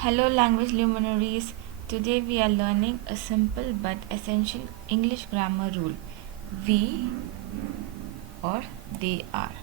Hello, language luminaries. Today we are learning a simple but essential English grammar rule. We or they are.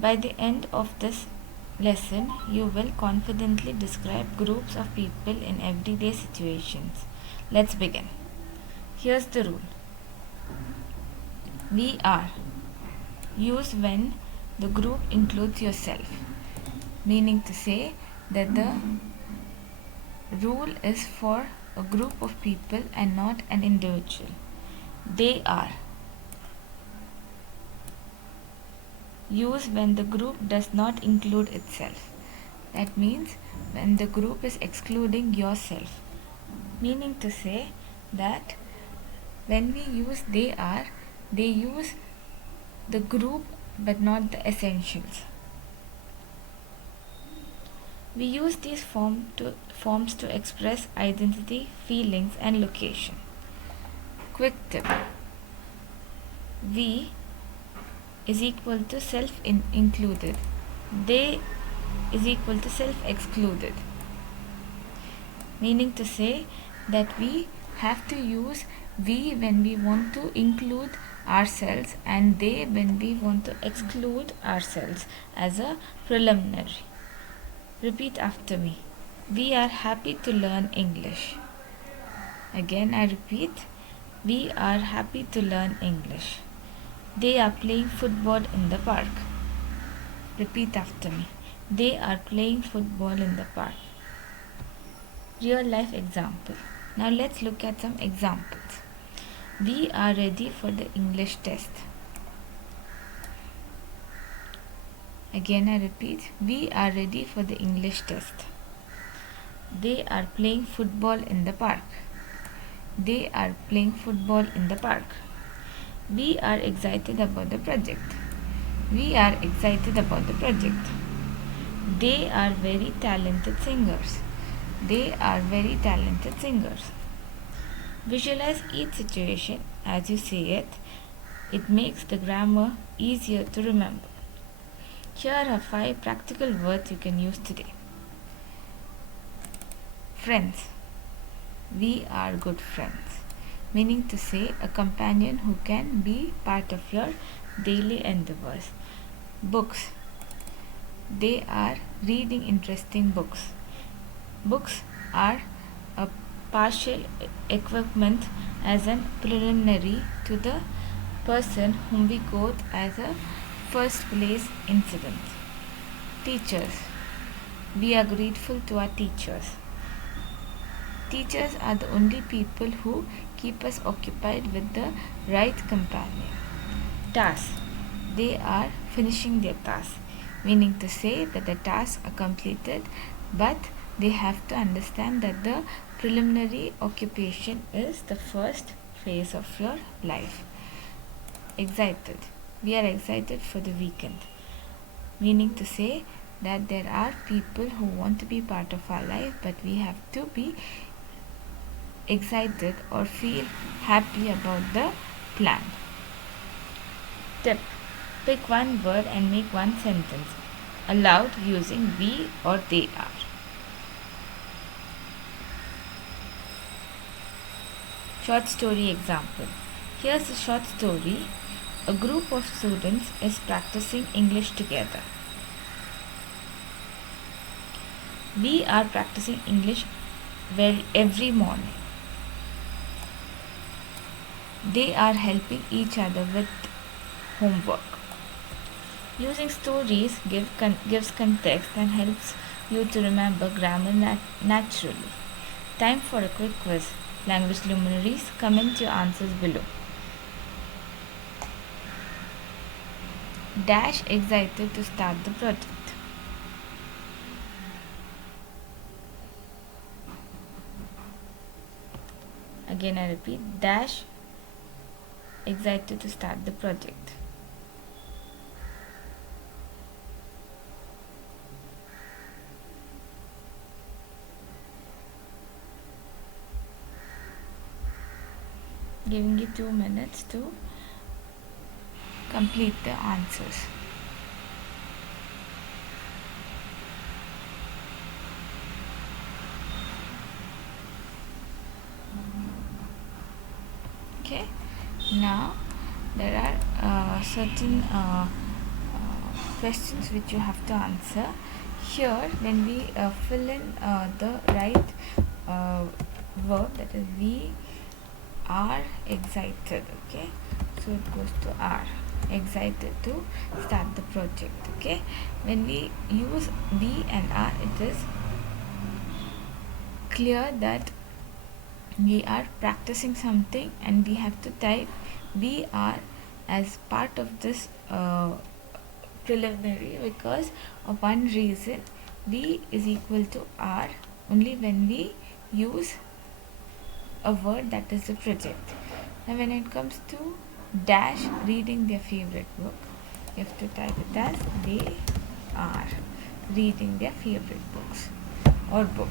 By the end of this lesson, you will confidently describe groups of people in everyday situations. Let's begin. Here's the rule. We are used when the group includes yourself, meaning to say that the rule is for a group of people and not an individual. They are used when the group does not include itself. That means when the group is excluding yourself. Meaning to say that when we use they use the group but not the essentials. We use these forms to express identity, feelings, and location. Quick tip. We is equal to self included. They is equal to self excluded. Meaning to say that we have to use we when we want to include ourselves and they when we want to exclude ourselves as a preliminary. Repeat after me. We are happy to learn English. Again, I repeat. We are happy to learn English. They are playing football in the park. Repeat after me. They are playing football in the park. Real life example. Now let's look at some examples. We are ready for the English test. Again, I repeat. We are ready for the English test. They are playing football in the park. They are playing football in the park. We are excited about the project. We are excited about the project. They are very talented singers. They are very talented singers. Visualize each situation as you say it. It makes the grammar easier to remember. Here are 5 practical words you can use today. Friends. We are good friends. Meaning to say a companion who can be part of your daily endeavors. Books. They are reading interesting books. Books are a partial equipment as a preliminary to the person whom we quote as a first place incident. Teachers. We are grateful to our teachers. Teachers are the only people who keep us occupied with the right companion. Tasks. They are finishing their tasks, meaning to say that the tasks are completed, but they have to understand that the preliminary occupation is the first phase of your life. Excited. We are excited for the weekend, meaning to say that there are people who want to be part of our life, but we have to be excited or feel happy about the plan. Tip. Pick one word and make one sentence aloud using we or they are. Short story example. Here's a short story. A group of students is practicing English together. We are practicing English every morning. They are helping each other with homework. Using stories gives context and helps you to remember grammar naturally. Time for a quick quiz. Language luminaries, comment your answers below. Dash excited to start the project. Again, I repeat, dash excited to start the project. Giving you 2 minutes to complete the answers. Now there are certain questions which you have to answer. Here when we fill in the right verb, that is we are excited, okay, so it goes to are excited to start the project. Okay, when we use we and are, it is clear that we are practicing something and we have to type we are as part of this preliminary, because of one reason. We is equal to are only when we use a word that is the project. Now when it comes to dash reading their favorite book, you have to type it as they are reading their favorite books or book.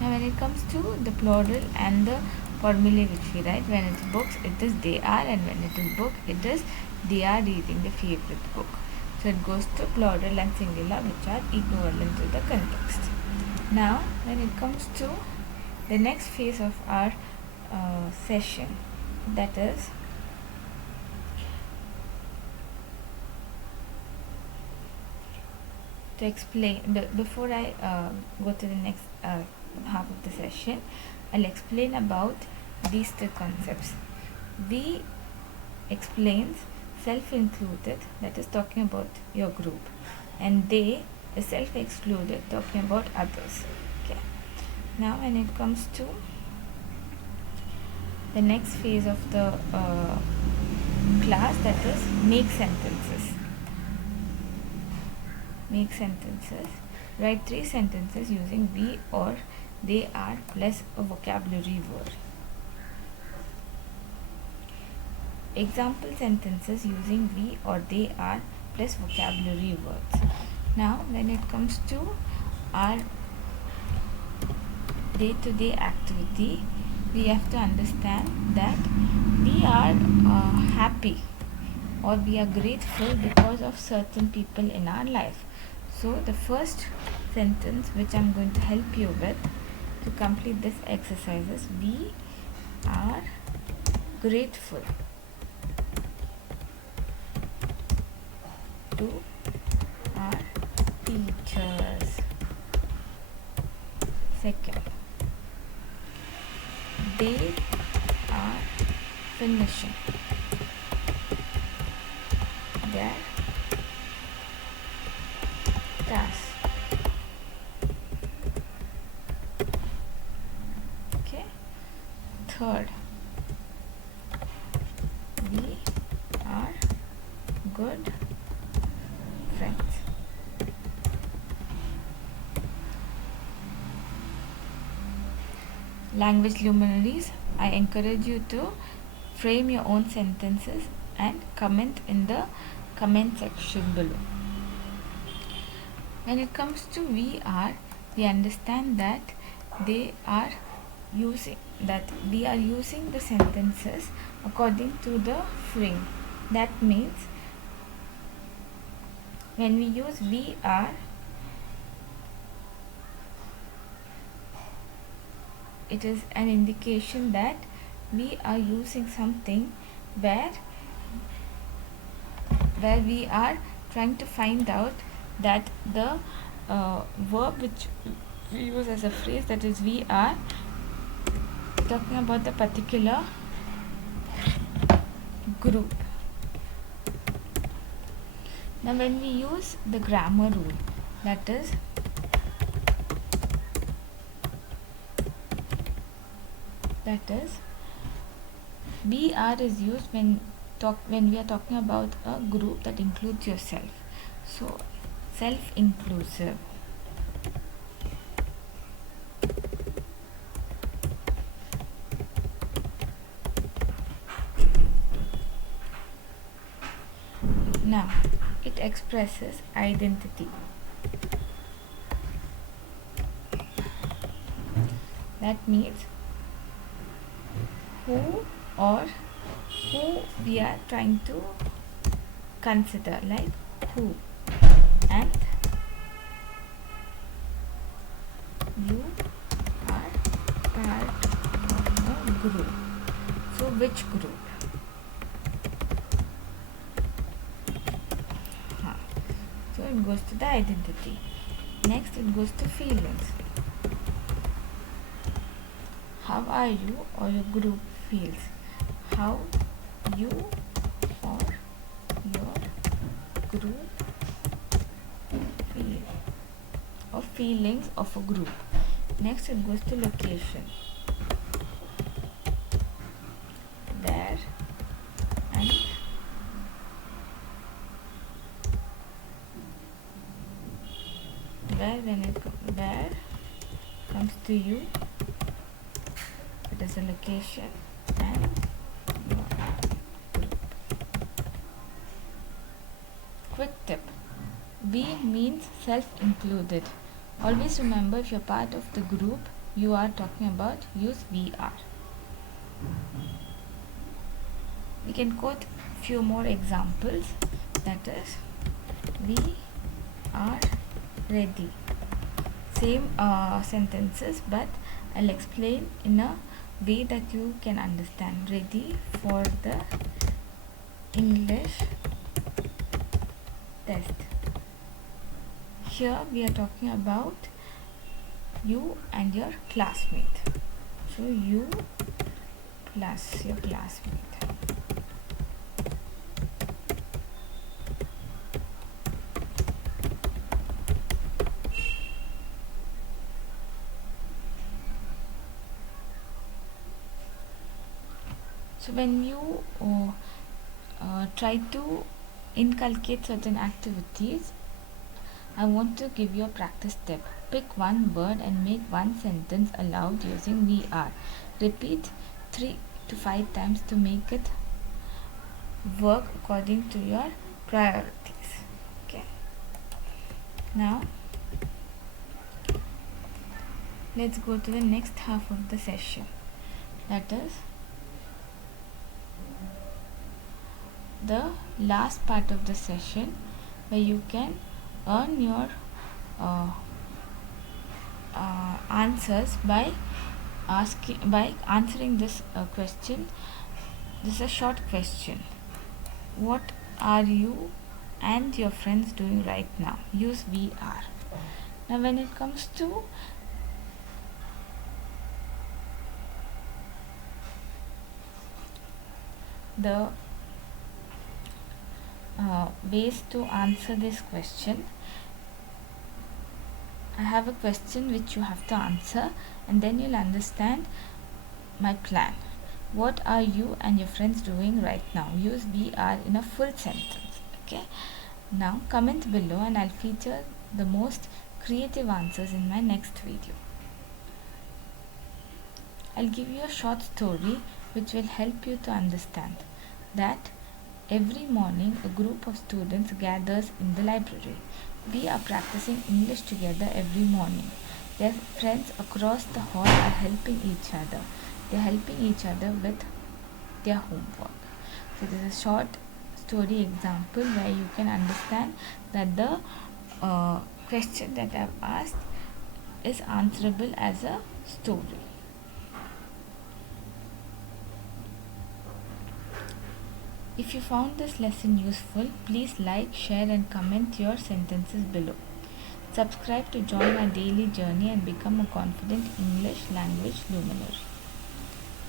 Now when it comes to the plural and the formula which we write, when it's books it is they are, and when it is book it is they are reading the favorite book. So it goes to plural and singular which are equivalent to the context. Now when it comes to the next phase of our session, that is to explain, before I go to the next half of the session, I'll explain about these two concepts. We explains self-included, that is talking about your group, and they is self-excluded, talking about others. Okay. Now when it comes to the next phase of the class, that is make sentences. Make sentences. Write 3 sentences using we or they are plus a vocabulary word. Example sentences using we or they are plus vocabulary words. Now when it comes to our day-to-day activity, we have to understand that we are happy or we are grateful because of certain people in our life. So the first sentence which I'm going to help you with to complete this exercise is we are grateful to our teachers. Second, they are finishing their task. Okay. Third, we are good friends. Language luminaries, I encourage you to frame your own sentences and comment in the comment section below. When it comes to we understand that we are using the sentences according to the frame. That means when we use we are, it is an indication that we are using something where we are trying to find out that the verb which we use as a phrase, that is we are talking about the particular group. Now when we use the grammar rule, that is we are is used when we are talking about a group that includes yourself. So self-inclusive. Now it expresses identity. That means who we are trying to consider, like who, and you are part of a group. So which group? So it goes to the identity. Next it goes to feelings. How are you or your group feels. How you or your group feel, or feelings of a group. Next it goes to location. Where and where comes to you, it is a location, and your group. Quick tip: we means self included. Always remember, if you're part of the group you are talking about, use we are. We can quote few more examples. That is, we are ready. Same sentences, but I'll explain in a way that you can understand. Ready for the English test. Here we are talking about you and your classmate. So you plus your classmate. So when you try to inculcate certain activities, I want to give you a practice tip. Pick one word and make one sentence aloud using we are. Repeat 3 to 5 times to make it work according to your priorities. Okay. Now let's go to the next half of the session. That is the last part of the session, where you can earn your answers by answering this question. This is a short question. What are you and your friends doing right now? Use we are. Now when it comes to the ways to answer this question, I have a question which you have to answer, and then you'll understand my plan. What are you and your friends doing right now? Use we are in a full sentence. Okay. Now comment below and I'll feature the most creative answers in my next video. I'll give you a short story which will help you to understand that every morning a group of students gathers in the library. We are practicing English together every morning. Their friends across the hall are helping each other. They are helping each other with their homework. So this is a short story example where you can understand that the question that I have asked is answerable as a story. If you found this lesson useful, please like, share and comment your sentences below. Subscribe to join my daily journey and become a confident English language luminary.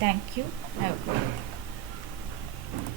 Thank you. Have a good day.